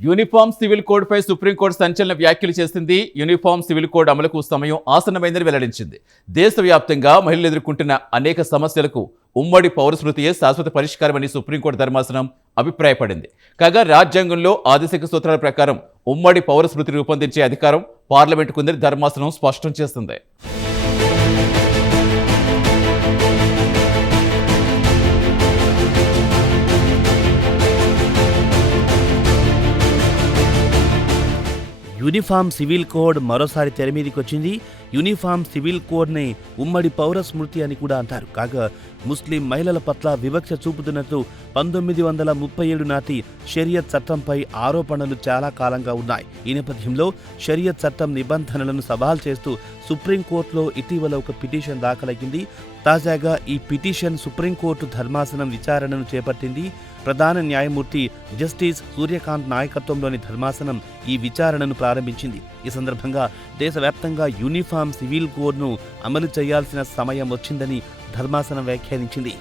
Uniform civil code పై supreme court సంచలన వ్యాఖ్యలు చేసింది. యూనిఫామ్ సివిల్ కోడ్ అమలుకు సమయం ఆసన్నమైందని వెల్లడించింది. దేశవ్యాప్తంగా మహిళలు ఎదుర్కొంటున్న అనేక సమస్యలకు ఉమ్మడి పౌర స్మృతియే శాశ్వత పరిష్కారమని సుప్రీంకోర్టు ధర్మాసనం అభిప్రాయపడింది. కాగా రాజ్యాంగంలో ఆదేశిక సూత్రాల ప్రకారం ఉమ్మడి పౌర స్మృతి రూపొందించే అధికారం పార్లమెంటుకు ఉందని ధర్మాసనం స్పష్టం చేసింది. యూనిఫామ్ సివిల్ కోడ్ మరోసారి తెర మీదకి వచ్చింది. యూనిఫామ్ సివిల్ కోడ్ని ఉమ్మడి పౌర స్మృతి అని కూడా అంటారు. కాగా ముస్లిం మహిళల పట్ల వివక్ష చూపుతున్నట్టు 1937 నాటి షరియత్ చట్టంపై ఆరోపణలు చాలా కాలంగా ఉన్నాయి. ఈ నేపథ్యంలో షరియత్ చట్టం నిబంధనలను సవాల్ చేస్తూ సుప్రీంకోర్టులో ఇటీవల ఒక పిటిషన్ దాఖలైంది. తాజాగా ఈ పిటిషన్ సుప్రీంకోర్టు ధర్మాసనం విచారణను చేపట్టింది. ప్రధాన న్యాయమూర్తి జస్టిస్ సూర్యకాంత్ నాయకత్వంలోని ధర్మాసనం ఈ విచారణను ప్రారంభించింది. ఈ సందర్భంగా దేశవ్యాప్తంగా యూనిఫామ్ సివిల్ కోడ్ను అమలు చేయాల్సిన సమయం వచ్చిందని ధర్మాసనం వ్యాఖ్యానించింది.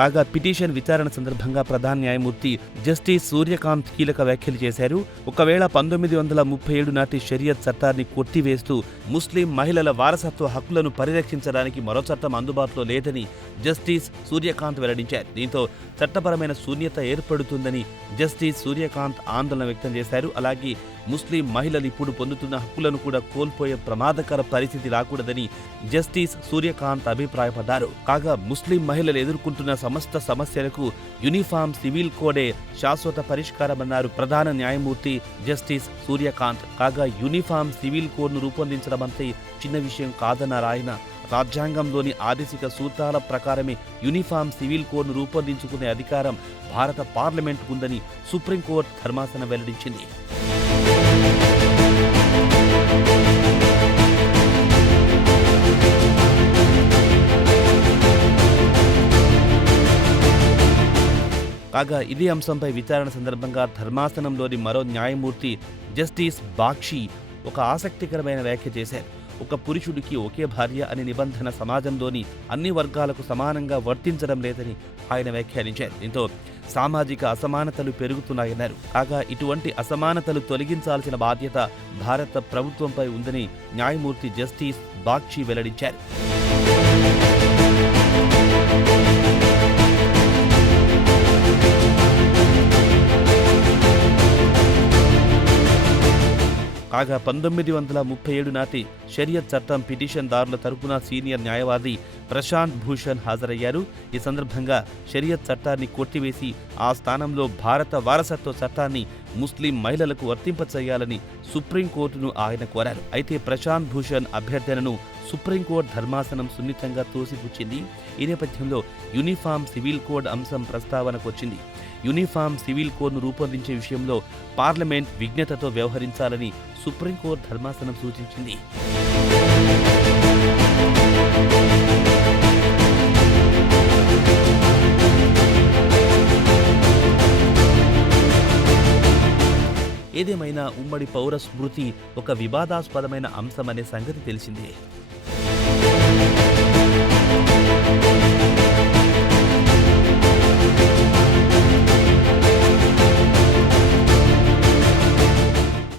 కాగా పిటిషన్ విచారణ సందర్భంగా ప్రధాన న్యాయమూర్తి జస్టిస్ సూర్యకాంత్ కీలక వ్యాఖ్యలు చేశారు. ఒకవేళ 1937 నాటి షరియత్ చట్టాన్ని కొట్టివేస్తూ ముస్లిం మహిళల వారసత్వ హక్కులను పరిరక్షించడానికి మరో చట్టం అందుబాటులో లేదని జస్టిస్ సూర్యకాంత్ వెల్లడించారు. దీంతో చట్టపరమైన శూన్యత ఏర్పడుతుందని జస్టిస్ సూర్యకాంత్ ఆందోళన వ్యక్తం చేశారు. అలాగే ముస్లిం మహిళలు ఇప్పుడు పొందుతున్న హక్కులను కూడా కోల్పోయే ప్రమాదకర పరిస్థితి రాకూడదని జస్టిస్ సూర్యకాంత్ అభిప్రాయపడ్డారు. కాగా ముస్లిం మహిళలు ఎదుర్కొంటున్న సమస్త సమస్యలకు యూనిఫామ్ సివిల్ కోడే శాశ్వత పరిష్కారమన్నారు ప్రధాన న్యాయమూర్తి జస్టిస్ సూర్యకాంత్. కాగా యూనిఫామ్ సివిల్ కోడ్ను రూపొందించడం అంటే చిన్న విషయం కాదన్నారు ఆయన. రాజ్యాంగంలోని ఆదేశిక సూత్రాల ప్రకారమే యూనిఫామ్ సివిల్ కోడ్ను రూపొందించుకునే అధికారం భారత పార్లమెంటుకు ఉందని సుప్రీంకోర్టు ధర్మాసనం వెల్లడించింది. కాగా ఇదే అంశంపై విచారణ సందర్భంగా ధర్మాసనంలోని మరో న్యాయమూర్తి జస్టిస్ బాక్షి ఒక ఆసక్తికరమైన వ్యాఖ్య చేశారు. ఒక పురుషుడికి ఒకే భార్య అనే నిబంధన సమాజంలోని అన్ని వర్గాలకు సమానంగా వర్తించడం లేదని ఆయన వ్యాఖ్యానించారు. దీంతో సామాజిక అసమానతలు పెరుగుతున్నాయన్నారు. కాగా ఇటువంటి అసమానతలు తొలగించాల్సిన బాధ్యత భారత ప్రభుత్వంపై ఉందని న్యాయమూర్తి జస్టిస్ బాక్షి వెల్లడించారు. కాగా 1937 నాటి షరియత్ చట్టం పిటిషన్దారుల తరపున సీనియర్ న్యాయవాది ప్రశాంత్ భూషణ్ హాజరయ్యారు. ఈ సందర్భంగా షరియత్ చట్టాన్ని కొట్టివేసి ఆ స్థానంలో భారత వారసత్వ చట్టాన్ని ముస్లిం మహిళలకు వర్తింపచేయాలని సుప్రీంకోర్టును ఆయన కోరారు. అయితే ప్రశాంత్ భూషణ్ అభ్యర్థనను సుప్రీంకోర్టు ధర్మాసనం సున్నితంగా తోసిపుచ్చింది. ఈ నేపథ్యంలో యూనిఫామ్ సివిల్ కోడ్ అంశం ప్రస్తావనకు వచ్చింది. యూనిఫామ్ సివిల్ కోడ్ను రూపొందించే విషయంలో పార్లమెంట్ విజ్ఞతతో వ్యవహరించాలని సుప్రీంకోర్టు ధర్మాసనం సూచించింది. ఏదేమైనా ఉమ్మడి పౌర స్మృతి ఒక వివాదాస్పదమైన అంశమనే సంగతి తెలిసిందే.